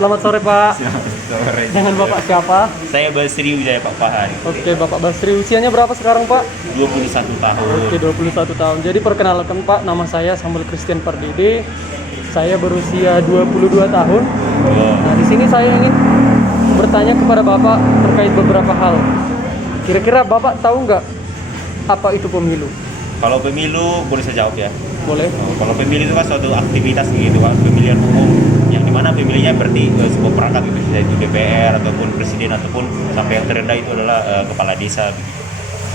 Selamat sore Pak. Sore. Dengan Bapak siapa? Saya Basri Wijaya Pak Fahari. Oke Bapak Basri, usianya berapa sekarang Pak? 21 tahun. Oke 21 tahun. Jadi perkenalkan Pak, nama saya Samuel Christian Pardede. Saya berusia 22 tahun. Oh. Nah di sini saya ingin bertanya kepada Bapak terkait beberapa hal. Kira-kira Bapak tahu nggak apa itu pemilu? Kalau pemilu boleh saya jawab ya. Boleh? Kalau pemilu itu kan suatu aktivitas gitu kan, pemilihan umum yang dimana pemilihannya berarti sebuah perangkat gitu, yaitu DPR ataupun presiden ataupun sampai yang terendah itu adalah kepala desa. Begitu.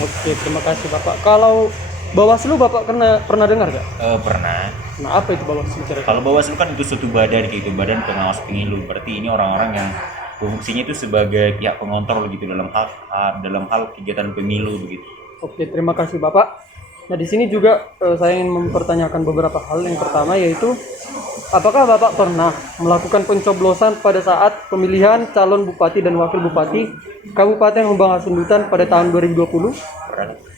Oke, terima kasih Bapak. Kalau Bawaslu Bapak pernah dengar nggak? Pernah. Nah apa itu Bawaslu kira-kira? Kalau Bawaslu kan itu suatu badan gitu, badan pengawas pemilu. Berarti ini orang-orang yang fungsinya itu sebagai pihak pengontrol gitu dalam hal kegiatan pemilu begitu. Oke, terima kasih Bapak. Nah, di sini juga saya ingin mempertanyakan beberapa hal. Yang pertama yaitu, apakah Bapak pernah melakukan pencoblosan pada saat pemilihan calon bupati dan wakil bupati Kabupaten Humbang Hasundutan pada tahun 2020?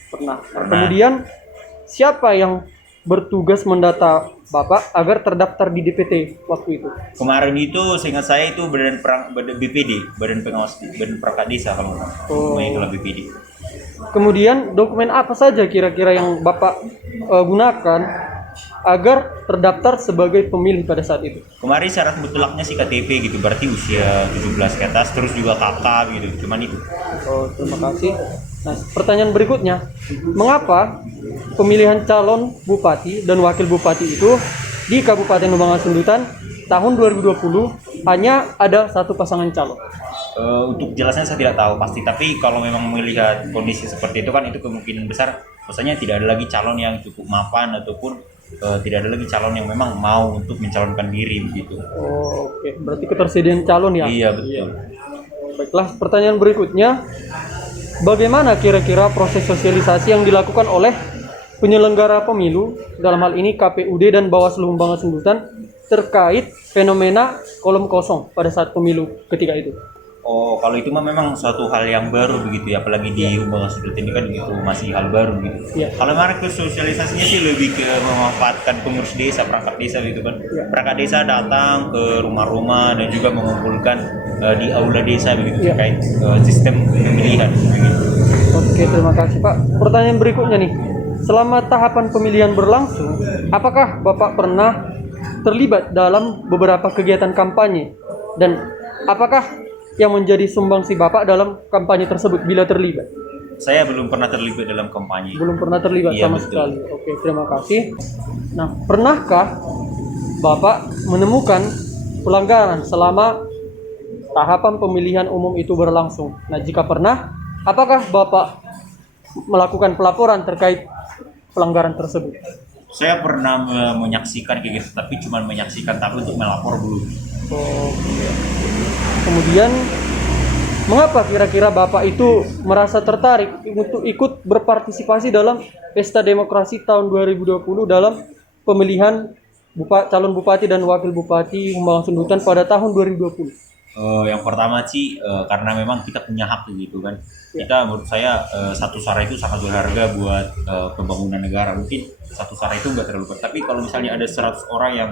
Pernah. Kemudian, siapa yang bertugas mendata Bapak agar terdaftar di DPT waktu itu? Kemarin itu seingat saya itu badan BPD, badan pengawas badan perangkat desa kalau itulah BPD. Kemudian dokumen apa saja kira-kira yang Bapak gunakan agar terdaftar sebagai pemilih pada saat itu? Kemarin syarat mutlaknya sih KTP gitu, berarti usia 17 ke atas, terus juga kakak gitu, cuman itu. Oh, terima kasih. Nah, pertanyaan berikutnya, mengapa pemilihan calon bupati dan wakil bupati itu di Kabupaten Humbang Hasundutan tahun 2020 hanya ada satu pasangan calon? Untuk jelasnya saya tidak tahu pasti, tapi kalau memang melihat kondisi seperti itu kan itu kemungkinan besar maksudnya tidak ada lagi calon yang cukup mapan ataupun tidak ada lagi calon yang memang mau untuk mencalonkan diri begitu. Oh, oke. Berarti ketersediaan calon ya? Iya betul. Baiklah, pertanyaan berikutnya, bagaimana kira-kira proses sosialisasi yang dilakukan oleh penyelenggara pemilu, dalam hal ini KPUD dan Bawaslu Humbang Hasundutan, terkait fenomena kolom kosong pada saat pemilu ketika itu? Oh, kalau itu mah memang suatu hal yang baru begitu ya, apalagi di Humbang Hasundutan ini kan gitu masih hal baru gitu. Ya. Kalau kemarin ke sosialisasinya sih lebih ke memanfaatkan pengurus desa, perangkat desa gitu kan. Ya. Perangkat desa datang ke rumah-rumah dan juga mengumpulkan di aula desa begitu Ya. terkait sistem pemilihan begitu. Oke, terima kasih Pak. Pertanyaan berikutnya nih, selama tahapan pemilihan berlangsung, apakah Bapak pernah terlibat dalam beberapa kegiatan kampanye? Dan apakah yang menjadi sumbangsi Bapak dalam kampanye tersebut bila terlibat? Saya belum pernah terlibat dalam kampanye. Belum pernah terlibat Iya, sama betul. sekali. Oke, terima kasih. Nah, pernahkah Bapak menemukan pelanggaran selama tahapan pemilihan umum itu berlangsung? Nah, jika pernah, apakah Bapak melakukan pelaporan terkait pelanggaran tersebut? Saya pernah menyaksikan kayak gitu, tapi cuma menyaksikan tapi untuk melapor belum. Oke. Kemudian, mengapa kira-kira Bapak itu merasa tertarik untuk ikut berpartisipasi dalam Pesta Demokrasi tahun 2020 dalam pemilihan calon bupati dan wakil bupati Humbang Hasundutan pada tahun 2020? Yang pertama sih karena memang kita punya hak gitu kan. Kita menurut saya satu suara itu sangat berharga buat pembangunan negara. Mungkin satu suara itu nggak terlalu besar, tapi kalau misalnya ada 100 orang yang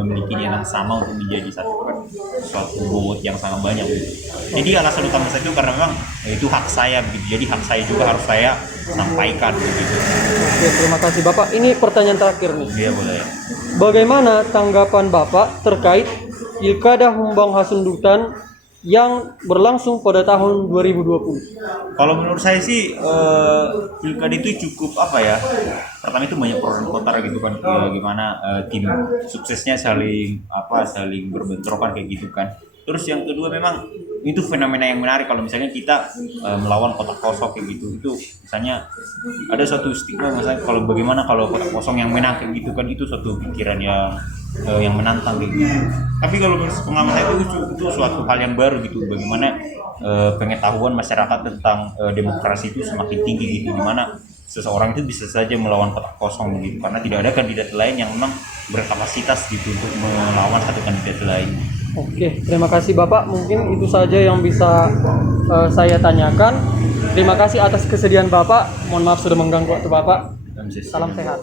memiliki yang sama untuk menjadi satu kan suatu bobot yang sangat banyak gitu. Jadi alasan utama saya itu karena memang itu hak saya begitu. Jadi hak saya juga harus saya sampaikan begitu. Oke, terima kasih Bapak. Ini pertanyaan terakhir nih. Iya boleh. Bagaimana tanggapan Bapak terkait Pilkada Humbang Hasundutan yang berlangsung pada tahun 2020? Kalau menurut saya sih pilkada itu cukup apa ya? Pertama itu banyak pro dan kontra gitu kan. Ya, gimana tim suksesnya saling berbentrokan kayak gitu kan. Terus yang kedua memang itu fenomena yang menarik kalau misalnya kita melawan kotak kosong kayak gitu. Itu misalnya ada suatu stigma misalnya kalau bagaimana kalau kotak kosong yang menang kayak gitu kan, itu suatu pikiran yang menantang kayak gitu. Tapi kalau menurut pengalaman saya itu suatu hal yang baru gitu. Bagaimana pengetahuan masyarakat tentang demokrasi itu semakin tinggi gitu, dimana seseorang itu bisa saja melawan kotak kosong gitu karena tidak ada kandidat lain yang memang berkapasitas gitu untuk melawan satu kandidat lain. Oke, terima kasih Bapak. Mungkin itu saja yang bisa saya tanyakan. Terima kasih atas kesediaan Bapak. Mohon maaf sudah mengganggu waktu Bapak. Salam sehat.